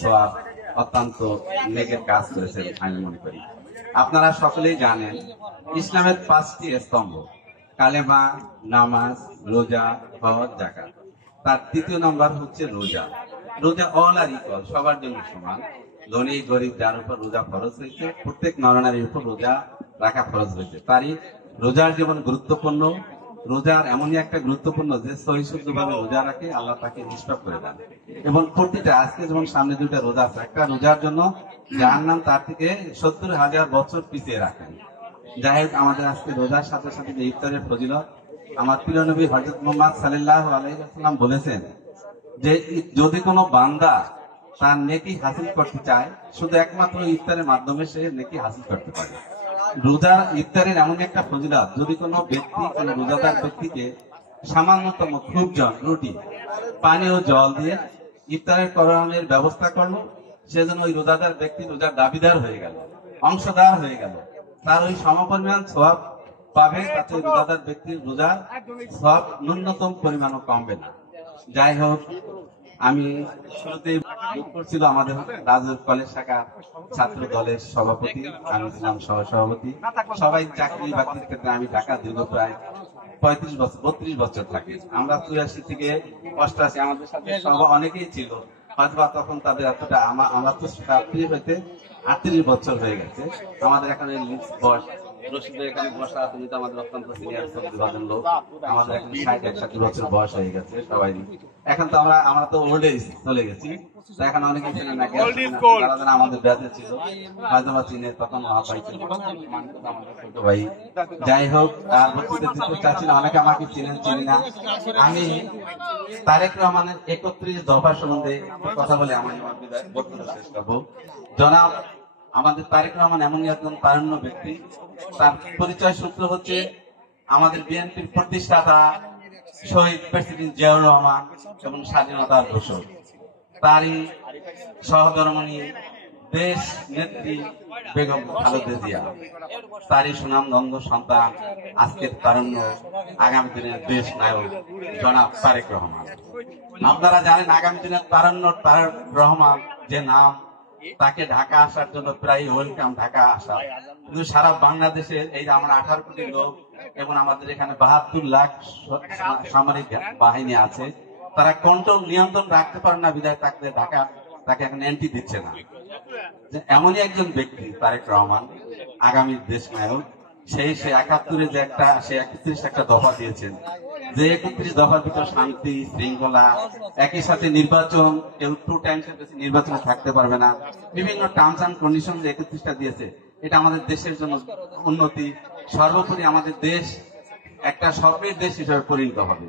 সওয়াব, অত্যন্ত নেকের কাজ করেছেন আমি মনে করি। আপনারা সকলেই জানেন ইসলামের 5টি স্তম্ভ, কালেমা, নামাজ, রোজা, হজ, যাকাত। তার 3য় নম্বর হচ্ছে রোজা। রোজা অল আর ইকুয়াল, সবার জন্য সমান। ধনী গরিব যার উপর রোজা ফরজ হয়েছে, প্রত্যেক নরনারীর উপর রোজা রাখা ফরজ হয়েছে। তারই রোজার যেমন গুরুত্বপূর্ণ, রোজার এমনই একটা গুরুত্বপূর্ণ যে সহিষ্ণুভাবে রোজা রাখে আল্লাহ তাকে নিষ্পাপ করে দেন। এবং প্রতিটা আজকে যেমন সামনে 2টা রোজা আছে, একটা রোজার জন্য জাহান্নাম তার থেকে 70,000 বছর পিছিয়ে রাখেন। যাই হোক, আমাদের আজকে রোজার সাথে সাথে যে ইফতারের ফজিলত, আমার প্রিয় নবী হযরত মুহাম্মদ সাল্লাল্লাহু আলাইহি ওয়াসাল্লাম বলেছেন যে যদি কোনো বান্দা তার নেকি হাসিল করতে চায়, শুধু একমাত্র ইফতারের মাধ্যমে সে নেকি হাসিল করতে পারে। রোজার ইফতারের এমন একটা ফজিলত, যদি কোনো ব্যক্তি কোনো রোজাদার ব্যক্তিকে সামান্যতম ক্ষুদ্র রুটি, পানি ও জল দিয়ে ইফতারের করানোর ব্যবস্থা করলো, সেজন্য ওই রোজাদার ব্যক্তি রোজার দাবিদার হয়ে গেল, অংশদার হয়ে গেল, তার ওই সমপরিমাণ সওয়াব পাবে, তাতে রোজাদার ব্যক্তির রোজার সওয়াব ন্যূনতম পরিমাণও কমবে না। যাই হোক, আমি শুরুতে করছিল আমাদের রাজুর কলেজ শাখা ছাত্র দলের সভাপতি, আমি ছিলাম সহসভাপতি। সবাই চাকরি বাকরির ক্ষেত্রে, আমি ঢাকা দীর্ঘ প্রায় 32 বছর থাকি। আমরা 84 থেকে 88, আমাদের সাথে সবাই অনেকেই ছিল, হয়তো তখন তাদের এতটা, আমার তো 37 হইতে 38 বছর হয়ে গেছে। আমাদের এখানে বয়স রশিদের এখানে বসা, তুমি তো আমাদের অত্যন্ত সিনিয়র বিভাজন লোক, আমাদের এখানে 60-61 বছর বয়স হয়ে গেছে সবাই। এখন তো আমরা তো ওল্ড এজ চলে গেছি, এখন অনেকে চেনে না, যারা আমাদের ব্যাচে ছিল হয়তো বা চিনে, তখন ভাই ছিল, আমাদের ছোট ভাই। যাই হোক, আর বক্তৃতা দিতে চাচ্ছি না, অনেকে আমাকে চিনেন চিনি না। আমি তারেক রহমানের 31 দফা সম্বন্ধে কথা বলে আমার বক্তৃতা শেষ করবো। জনাব আমাদের তারেক রহমান এমনই একজন তারুণ্য ব্যক্তি। তার পরিচয় সূত্র হচ্ছে আমাদের বিএনপির প্রতিষ্ঠাতা শহীদ প্রেসিডেন্ট জিয়াউর রহমান এবং স্বাধীনতার ঘোষক, তারই সহধর্মিণী দেশ নেত্রী বেগম খালেদা জিয়া, তারই সুনামধন্য সন্তান, আজকের তারুণ্য, আগামী দিনের দেশ নায়ক জনাব তারেক রহমান। আপনারা জানেন আগামী দিনের তারুণ্য তারেক রহমান যে নাম, তাকে ঢাকা আসার জন্য প্রায় ওয়েলকাম ঢাকা আসা। কিন্তু সারা বাংলাদেশের এই যে আমরা 18 কোটি লোক এবং আমাদের এখানে 72 লাখ সামরিক বাহিনী আছে, তারা কন্ট্রোল নিয়ন্ত্রণ রাখতে পারে না, বিধায় তাকে এখন এন্ট্রি দিচ্ছে না। এমনই একজন ব্যক্তি তারেক রহমান, আগামী দেশ নায়ক। সে 71-এ যে সে 31 একটা দফা দিয়েছেন, যে 31 দফার ভিতর শান্তি শৃঙ্খলা, একই সাথে নির্বাচন, কেউ 2 টাইমসের বেশি নির্বাচনে থাকতে পারবে না, বিভিন্ন টার্মস এন্ড কন্ডিশন যে 31টা দিয়েছে, এটা আমাদের দেশের জন্য উন্নতি। সর্বোপরি আমাদের দেশ একটা স্বপ্নের দেশ হিসেবে পরিণত হবে।